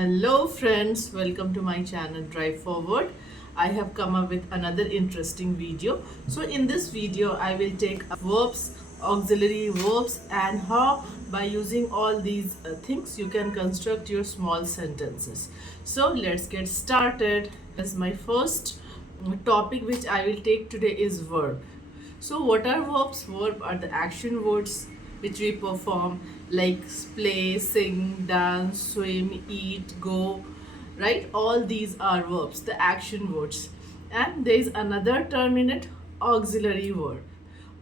Hello friends, welcome to my channel Drive Forward. I have come up with another interesting video. So in this video I will take verbs, auxiliary verbs and how by using all these things you can construct your small sentences. So let's get started. As my first topic which I will take today is verb. So what are verbs? Verb are the action words which we perform like play, sing, dance, swim, eat, go, right? All these are verbs, the action words. And there is another term in it, auxiliary verb.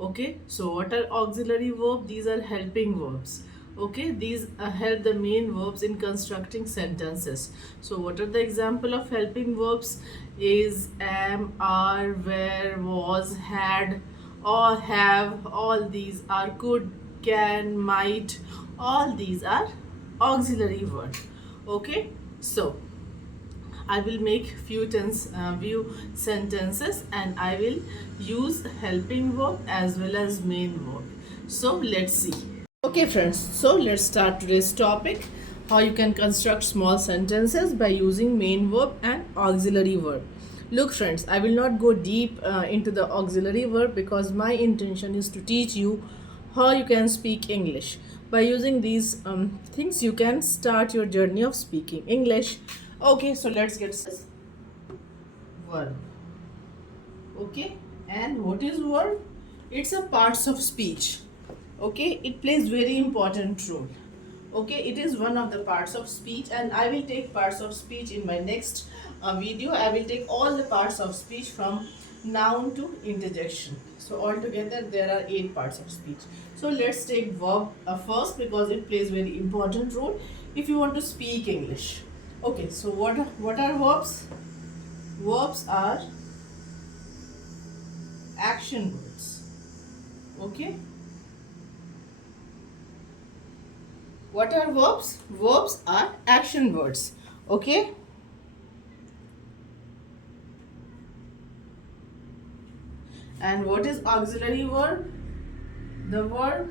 Okay, so what are auxiliary verb? These are helping verbs. Okay, these help the main verbs in constructing sentences. So what are the example of helping verbs? Is, am, are, were, was, had, or have. All these are could, can, might. All these are auxiliary verbs. Okay, so I will make few sentences and I will use helping verb as well as main verb. So let's see. Okay friends, so let's start today's topic, how you can construct small sentences by using main verb and auxiliary verb. Look friends, I will not go deep into the auxiliary verb because my intention is to teach you how you can speak English. By using these things, you can start your journey of speaking English. Okay, so let's get started. Verb. Okay, and what is verb? It's a parts of speech. Okay, it plays very important role. Okay, it is one of the parts of speech, and I will take parts of speech in my next video. I will take all the parts of speech from noun to interjection. So altogether there are 8 parts of speech. So let's take verb first because it plays very important role if you want to speak English. Okay, so what are verbs? Verbs are action words. Okay, what are verbs? Verbs are action words. Okay, and what is auxiliary verb? The verb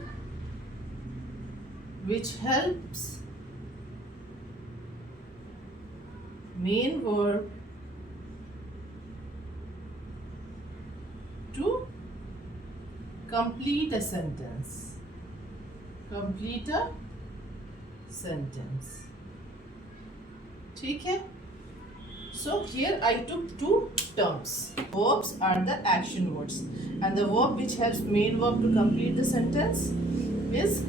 which helps main verb to complete a sentence. Complete a sentence. ठीक है? So here I took two terms. Verbs are the action words, and the verb which helps main verb to complete the sentence is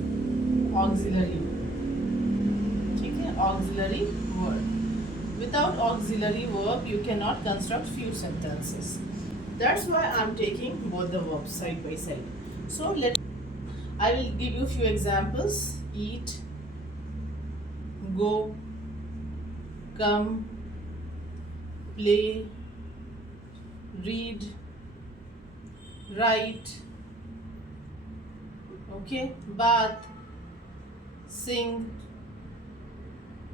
auxiliary. ठीक है? Auxiliary verb. Without auxiliary verb, you cannot construct few sentences. That's why I'm taking both the verbs side by side. So I will give you few examples. Eat, go, come, play, read, write, okay, bath, sing,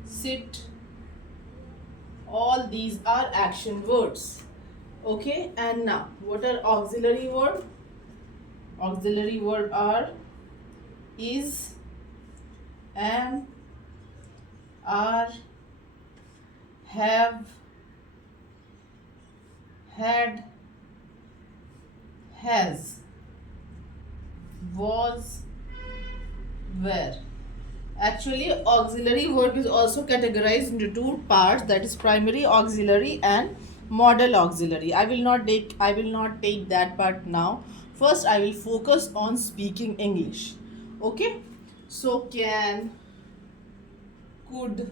sit. All these are action words. Okay, and now what are auxiliary verb? Auxiliary verb are is, am, are, have, had, has, was, were. Actually, auxiliary verb is also categorized into two parts, that is primary auxiliary and modal auxiliary. I will not take that part now. First, I will focus on speaking English. Okay? So can, could,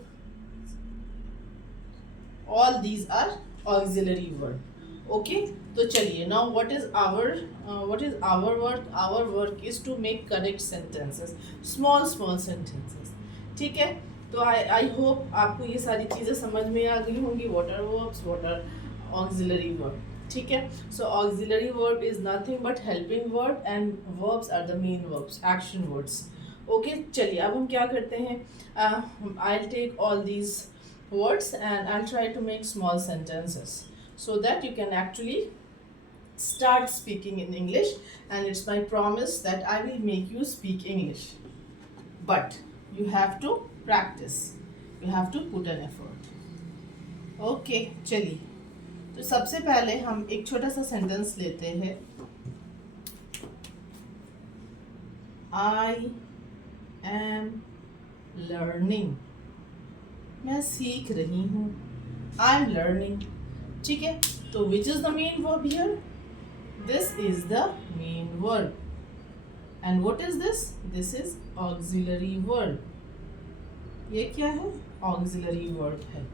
all these are auxiliary verb. Okay, तो चलिए, now what is our work? Our work is to make correct sentences, small sentences. ठीक है, तो I hope आपको ये सारी चीज़ें समझ में आ गई होंगी. What are verbs? What are auxiliary verb? ठीक है, so auxiliary verb is nothing but helping verb and verbs are the main verbs, action words. Okay, चलिए अब हम क्या करते हैं? I'll take all these words and I'll try to make small sentences so that you can actually start speaking in English, and it's my promise that I will make you speak English. But you have to practice. You have to put an effort. Okay, चलिए, तो सबसे पहले हम एक छोटा सा sentence लेते हैं। आई एम लर्निंग, मैं सीख रही हूँ। आई एम लर्निंग, ठीक है। तो which is the main verb here? This is the main verb. And what is this? This is auxiliary verb. ये क्या है? ऑक्सिलरी वर्ब है।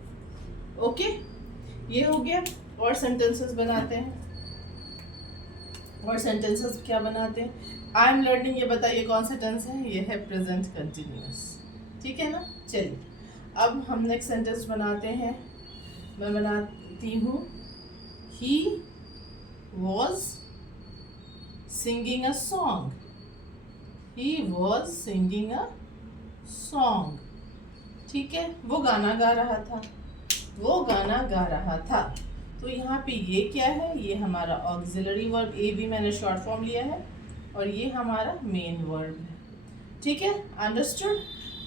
ओके, ये हो गया। और सेंटेंसेस बनाते हैं। और सेंटेंसेस क्या बनाते हैं? आई एम लर्निंग, ये बताइए कौन सा टेंस है? ये है प्रेजेंट कंटिन्यूअस, ठीक है ना। चलिए, अब हम नेक्स्ट सेंटेंस बनाते हैं। मैं बनाती हूँ, he was singing a song. He was singing a song, ठीक है। वो गाना गा रहा था। वो गाना गा रहा था। तो यहाँ पे ये क्या है? ये हमारा ऑक्सिलरी वर्ब, ए भी मैंने शॉर्ट फॉर्म लिया है, और ये हमारा मेन वर्ब है, ठीक है। अंडरस्टूड?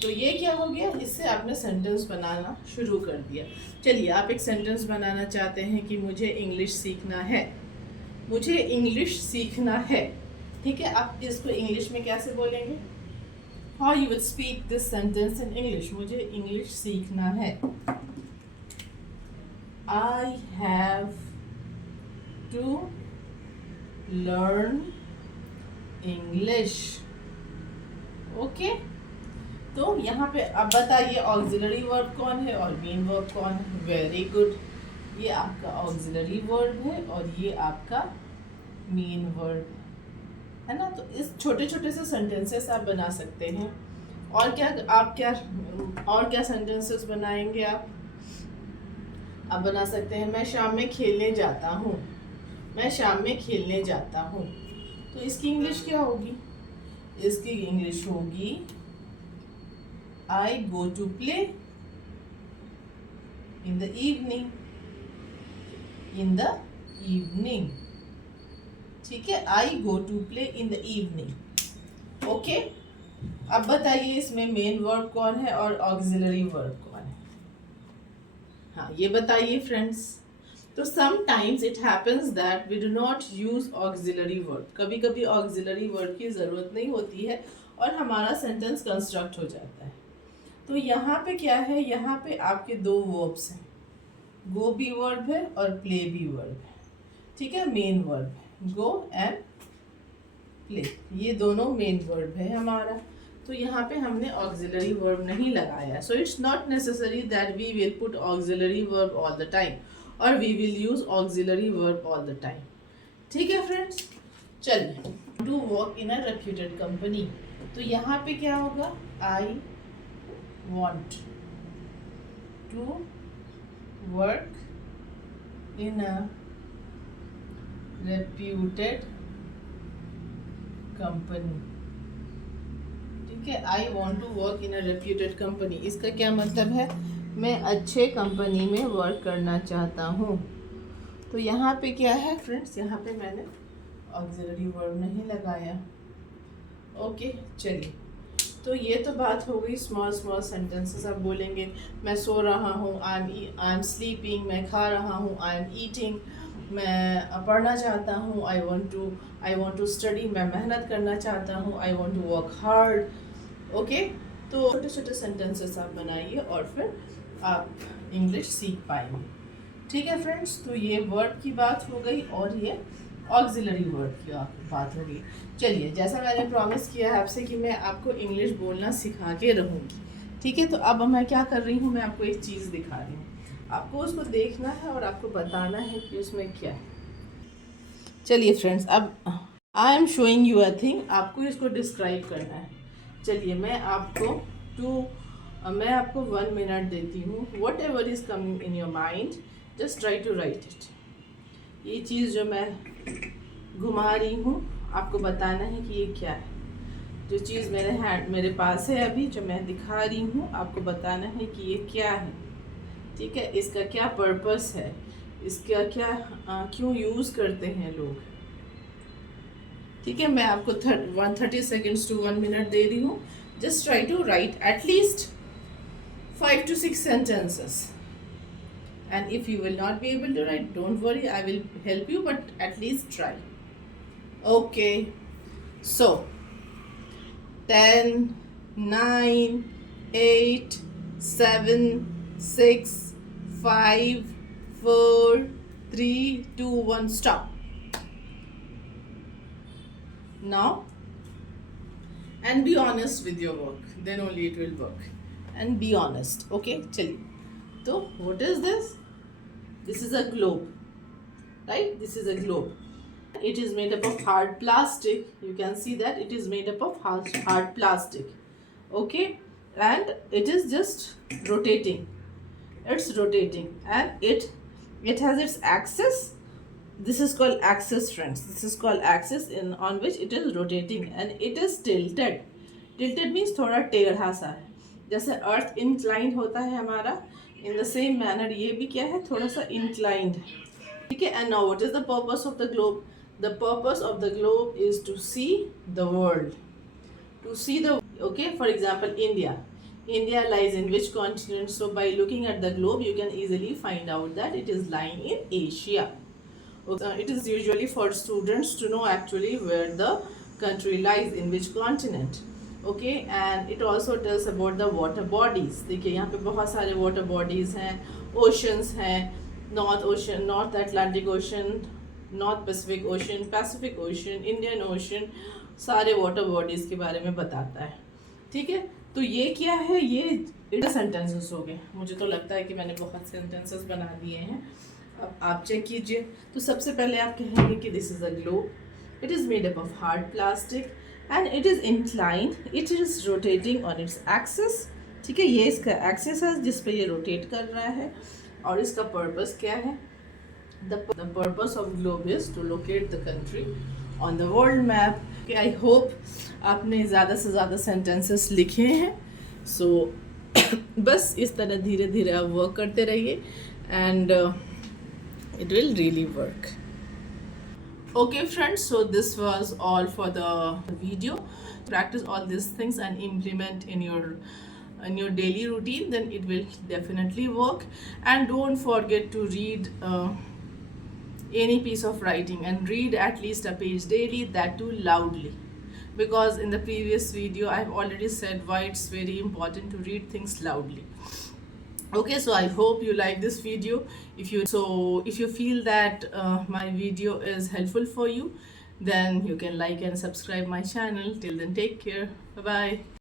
तो ये क्या हो गया? इससे आपने सेंटेंस बनाना शुरू कर दिया। चलिए, आप एक सेंटेंस बनाना चाहते हैं कि मुझे इंग्लिश सीखना है। मुझे इंग्लिश सीखना है, ठीक है। आप इसको इंग्लिश में कैसे बोलेंगे? How you will speak this sentence in English? मुझे इंग्लिश सीखना है। I have to learn English. Okay, तो यहाँ पे अब बताइए ऑक्सिलरी वर्ब कौन है और मेन वर्ब कौन है? वेरी गुड, ये आपका ऑक्सिलरी वर्ब है और ये आपका मेन वर्ब है ना। तो इस छोटे छोटे से सेंटेंसेस आप बना सकते हैं। और क्या सेंटेंसेस बनाएंगे आप बना सकते हैं, मैं शाम में खेलने जाता हूँ। मैं शाम में खेलने जाता हूँ। तो इसकी इंग्लिश क्या होगी? इसकी इंग्लिश होगी I go to play in the evening. In the evening, ठीक है। I go to play in the evening. Okay, अब बताइए इसमें मेन वर्ब कौन है और ऑक्सिलरी वर्ब कौन है? हाँ, ये बताइए फ्रेंड्स। तो sometimes it happens that we do not use auxiliary verb. कभी कभी ऑक्सिलरी वर्ब की ज़रूरत नहीं होती है और हमारा सेंटेंस कंस्ट्रक्ट हो जाता है। तो यहाँ पे क्या है? यहाँ पे आपके दो वर्ब्स हैं, गो भी वर्ब है और प्ले भी वर्ब है, ठीक है। मेन वर्ब है गो एंड प्ले, ये दोनों मेन वर्ब है हमारा। तो यहाँ पे हमने ऑक्सिलरी वर्ब नहीं लगाया। So it's not necessary that we will put auxiliary verb all the time और we will use auxiliary verb all the time, ठीक है फ्रेंड्स। चलिए, to work in a reputed company. तो यहाँ पे क्या होगा? I want to work in a reputed company, ठीक है। I want to work in a reputed company, इसका क्या मतलब है? मैं अच्छे कंपनी में वर्क करना चाहता हूँ। तो यहाँ पे क्या है फ्रेंड्स? यहाँ पे मैंने ऑक्सिलरी वर्ब नहीं लगाया। ओके, चलिए, तो ये तो बात हो गई स्मॉल स्मॉल सेंटेंसेस। आप बोलेंगे मैं सो रहा हूँ, आई एम स्लीपिंग, मैं खा रहा हूँ, आई एम ईटिंग, मैं पढ़ना चाहता हूँ, आई वॉन्ट टू स्टडी, मैं मेहनत करना चाहता हूँ, I want to work hard. Okay, तो छोटे छोटे सेंटेंसेस आप बनाइए और फिर आप इंग्लिश सीख पाएंगे, ठीक है फ्रेंड्स। तो ये वर्ड की बात हो गई और ये ऑक्सिलरी वर्ड की बात हो गई। चलिए, जैसा मैंने प्रॉमिस किया है आपसे कि मैं आपको इंग्लिश बोलना सिखा के रहूँगी, ठीक है। तो अब मैं क्या कर रही हूँ, मैं आपको एक चीज़ दिखा रही हूँ। आपको उसको देखना है और आपको बताना है कि उसमें क्या है। चलिए फ्रेंड्स, अब I am showing you a thing, आपको इसको डिस्क्राइब करना है। चलिए, मैं आपको 1 मिनट देती हूँ। Whatever is coming in your mind, just try to write it. ये चीज़ जो मैं घुमा रही हूँ, आपको बताना है कि ये क्या है। जो चीज़ मेरे पास है अभी, जो मैं दिखा रही हूँ, आपको बताना है कि ये क्या है, ठीक है। इसका क्या पर्पस है, इसका क्या क्यों यूज़ करते हैं लोग, ठीक है। मैं आपको 30 सेकेंड्स टू 1 मिनट दे रही हूँ। Just try to write at least 5 to 6 sentences. And if you will not be able to write, don't worry, I will help you, but at least try. Okay, so 10, 9, 8, 7, 6, 5, 4, 3, 2, 1, stop. Now, and be honest with your work, then only it will work. And be honest, okay? Chaliye. So, what is this? This is a globe, right? This is a globe. It is made up of hard plastic. You can see that it is made up of hard plastic, okay? And it is just rotating. It's rotating, and it has its axis. This is called axis, friends. This is called axis in on which it is rotating, and it is tilted. Tilted means थोड़ा टेढ़ा सा है. जैसे अर्थ inclined होता है हमारा, in the same manner ये भी क्या है, थोड़ा सा इंक्लाइंड है. ठीक है. And now what is the purpose of the globe? The purpose of the globe is to see the world. To see the, okay, for example, India. India lies in which continent? So by looking at the globe, you can easily find out that it is lying in Asia. It is usually for students to know actually where the country lies, in which continent. Okay, and it also tells about the water bodies. देखिए यहाँ पे बहुत सारे water bodies हैं, oceans हैं, North Ocean, North Atlantic Ocean, north Pacific ocean, Pacific ocean, Indian ocean, सारे water bodies के बारे में बताता है. ठीक है. तो ये क्या है? ये सेंटेंसेस हो गए. मुझे तो लगता है कि मैंने बहुत सेंटेंसेस बना दिए हैं. अब आप चेक कीजिए. तो सबसे पहले आप कहेंगे कि this is a globe. It is made up of hard plastic and it is inclined. It is rotating on its axis. ठीक है. ये इसका एक्सिस है जिस पे ये रोटेट कर रहा है. और इसका पर्पस क्या है? The purpose of globe is to locate the country on the world map. Okay, I hope आपने ज़्यादा से ज़्यादा sentences लिखे हैं. So बस इस तरह धीरे धीरे आप वर्क करते रहिए and it will really work. Okay friends, so this was all for the video. Practice all these things and implement in your daily routine, then it will definitely work. And don't forget to read any piece of writing, and read at least a page daily, that too loudly, because in the previous video I have already said why it's very important to read things loudly. Okay, so I hope you like this video. If you feel that my video is helpful for you, then you can like and subscribe my channel. Till then, take care. Bye bye.